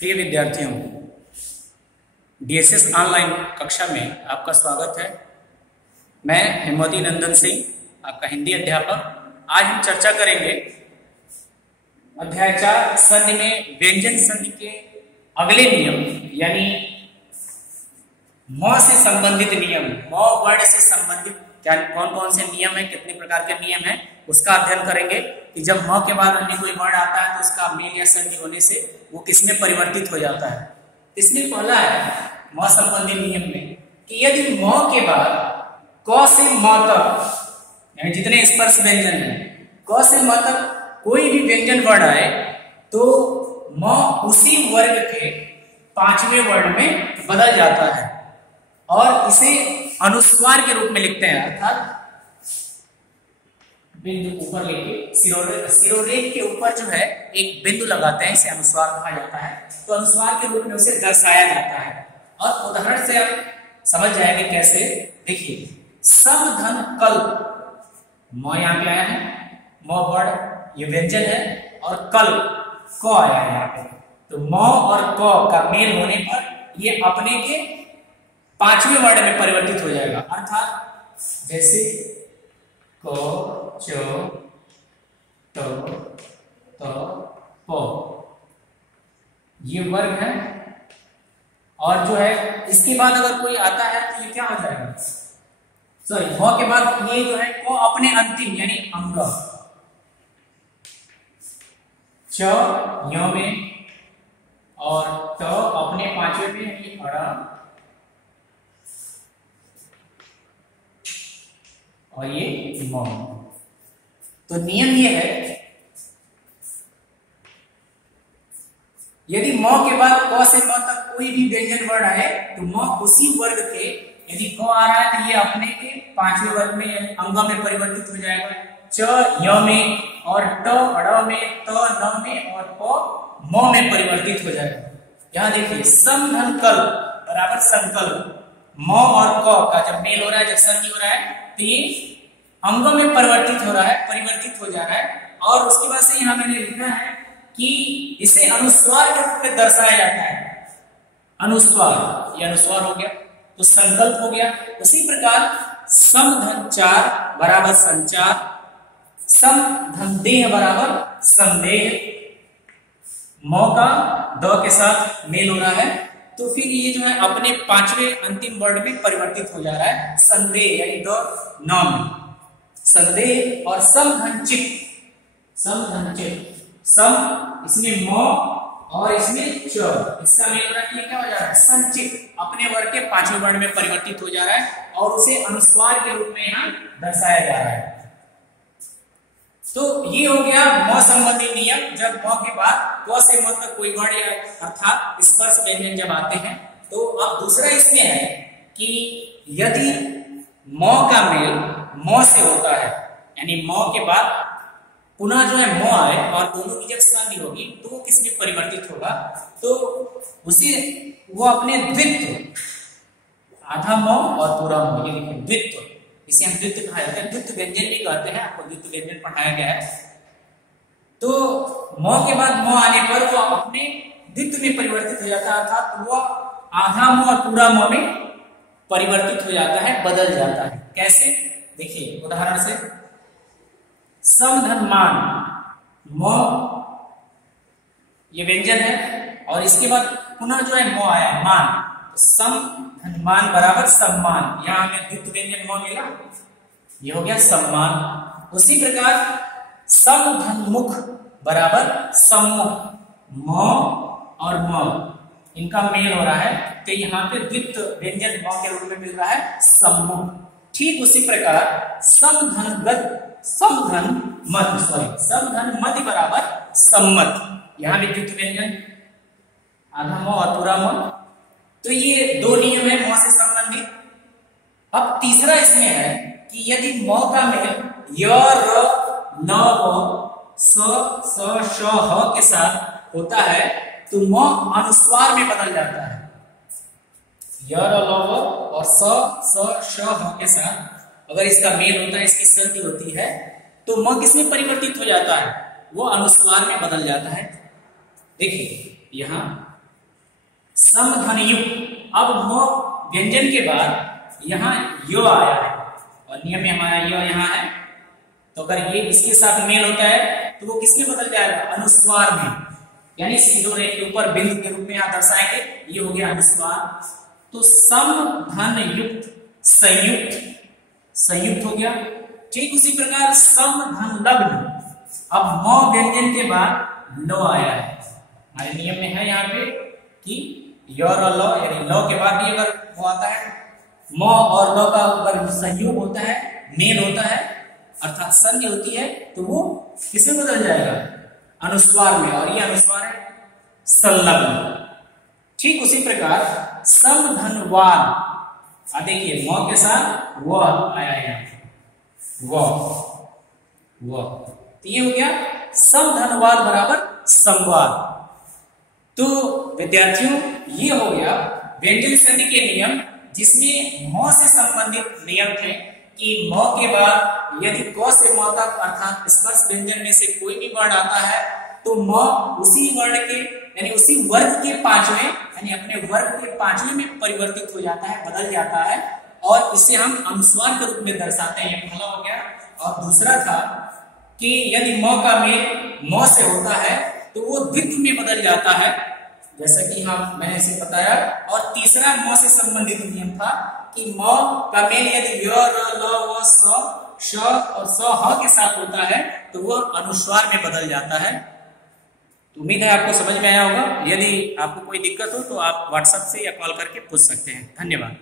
प्रिय विद्यार्थियों, DSS online कक्षा में आपका स्वागत है। मैं हेमवती नंदन सिंह, आपका हिंदी अध्यापक। आज हम चर्चा करेंगे अध्याय 4 संधि में व्यंजन संधि के अगले नियम, यानी म से संबंधित नियम, म वर्ड से संबंधित क्या कौन कौन से नियम है, कितने प्रकार के नियम है, उसका अध्ययन करेंगे कि जब म के बाद अन्य कोई वर्ड आता है तो उसका मेल या संधि होने से वो किसमें परिवर्तित हो जाता है। इसमें पहला है म संबंधी नियम में कि यदि म के बाद क से म तक, यानी जितने स्पर्श व्यंजन है, क से म तक कोई भी व्यंजन वर्ड आए तो म उसी वर्ग के पांचवें वर्ड में बदल जाता है और इसे अनुस्वार के रूप में लिखते हैं। अर्थात बिंदु ऊपर लेके सिरोरेख के ऊपर जो है एक बिंदु लगाते हैं, इसे अनुस्वार कहा जाता है। तो अनुस्वार के रूप में उसे दर्शाया जाता है और उदाहरण से आप समझ जाएंगे कैसे। देखिए, सम धन कल, म यहाँ पे आया है, म वर्ड ये व्यंजन है और कल क आया है यहाँ पे। तो म और क का मेल होने पर ये अपने के पांचवें वर्ड में परिवर्तित हो जाएगा। अर्थात जैसे क च त त प, ये वर्ग है और जो है इसके बाद अगर कोई आता है तो ये क्या हो जाएगा, सॉरी म के बाद ये जो है को अपने अंतिम यानी अंग, च य में और त अपने पांचवें में यानी अड़ा, और ये म। तो नियम ये है, यदि म के बाद क से म तक कोई भी व्यंजन वर्ड आए तो म उसी वर्ग के, यदि क आ रहा है तो ये अपने के पांचवें वर्ग में यानी अंग में परिवर्तित हो जाएगा। च य में और ट अड़ में, त न में और प म में परिवर्तित हो जाएगा। यहां देखिए, सम धन कल बराबर संकल्प, म और क का जब मेल हो रहा है, जब संधि हो रहा है तो ये अंगों में परिवर्तित हो रहा है, परिवर्तित हो जा रहा है। और उसके बाद से यहां मैंने लिखा है कि इसे अनुस्वार के रूप में दर्शाया जाता है। अनुस्वार, ये अनुस्वार हो गया तो संकल्प हो गया। उसी प्रकार सम धन चार बराबर संचार, सम धन देह बराबर संदेह, म का द के साथ मेल हो रहा है तो फिर ये जो है अपने पांचवें अंतिम वर्ड में परिवर्तित हो जा रहा है, संदेह यानी द न में संदेह। और सम धन चित, सम धन चित, सम इसमें म और इसमें च, इसका मेल हो रहा है, क्या हो जा रहा है, संचित, अपने वर्ग के पांचवें वर्ण में परिवर्तित हो जा रहा है और उसे अनुस्वार के रूप में यहाँ दर्शाया जा रहा है। तो ये हो गया म संबंधी नियम। जब म के बाद क से म तक कोई वर्ड या अर्थात स्पर्श व्यंजन जब आते हैं तो अब दूसरा इसमें है कि यदि म का मेल म से होता है, यानी म के बाद पुनः जो है म आए और दोनों की जब संधि होगी तो वो किसमें परिवर्तित होगा, तो उसे वो अपने द्वित्व, आधा म और पूरा म, ये देखिए द्वित्व, इसे हम द्वित्व कहा जाता है, द्वित्व व्यंजन भी कहते हैं, आपको द्वित्व व्यंजन पढ़ाया गया है। तो म के बाद म आने पर वो अपने द्वित्व में परिवर्तित हो जाता है, अर्थात वो आधा म और पूरा म में परिवर्तित हो जाता है, बदल जाता है। कैसे, देखिए उदाहरण से, सम धन मान, म ये व्यंजन है और इसके बाद पुनः जो है म आया मान, तो सम धन मान बराबर सम्मान, यहां हमें द्वित्व व्यंजन म मिला, ये हो गया सम्मान। उसी प्रकार सम धन मुख बराबर सम्मुख, म और म इनका मेल हो रहा है तो यहाँ पे द्वित्व व्यंजन म के रूप में मिल रहा है सम्मुख। ठीक उसी प्रकार सम धन मध्य बराबर सम्मत, यहाँ भी द्वित्व व्यंजन, आधा म और पूरा म। तो ये दो नियम है म से संबंधित। अब तीसरा इसमें है कि यदि म का मेल य र न व स श ह के साथ होता है तो म अनुस्वार में बदल जाता है। य र ल व और स श ह के साथ अगर इसका मेल होता है, इसकी संधि होती है तो म किसमें परिवर्तित हो जाता है, वो अनुस्वार में बदल जाता है। देखिए यहाँ समधन युक्त। अब म व्यंजन के बाद यहाँ यो आया है और नियम में हमारा यो यहाँ है, तो अगर ये इसके साथ मेल होता है तो वो किसमें बदल जाएगा? अनुस्वार में, यानी सीधो रेख के ऊपर बिंदु के रूप में यहाँ दर्शाएंगे, ये हो गया अनुस्वार। तो समधन युक्त संयुक्त, संयुक्त हो गया। ठीक उसी प्रकार समधन लग्न। अब म व्यंजन के बाद लो आया है, हमारे नियम में है यहाँ पे कि य और ल, यानी ल के बाद भी अगर वो आता है, म और ल का अगर संयोग होता है, मेल होता है, अर्थात संधि होती है, तो वो किसमें बदल जाएगा? अनुस्वार में, और ये अनुस्वार है संलग्न। ठीक उसी प्रकार समधनवाद, देखिए म के साथ व आया है, वो तो ये हो गया समधनवाद बराबर संवाद। तो विद्यार्थियों ये हो गया व्यंजन संधि के नियम, जिसमें म से संबंधित नियम थे कि म के बाद यदि क से म तक अर्थात स्पर्श व्यंजन में से कोई भी वर्ण आता है तो म उसी वर्ण के यानी उसी वर्ग के पांचवें यानी अपने वर्ग के पांचवें में परिवर्तित हो जाता है, बदल जाता है, और इसे हम अनुस्वार के रूप में दर्शाते हैं। ये पहला हो गया। और दूसरा था कि यदि म का मेल म से होता है तो वो द्वित्व में बदल जाता है, जैसा कि मैंने इसे बताया। और तीसरा म से संबंधित नियम था कि म का मेल यदि य, र, ल, व, स, श और स, ह के साथ होता है तो वह अनुस्वार में बदल जाता है। तो उम्मीद है आपको समझ में आया होगा। यदि आपको कोई दिक्कत हो तो आप व्हाट्सएप से या कॉल करके पूछ सकते हैं। धन्यवाद।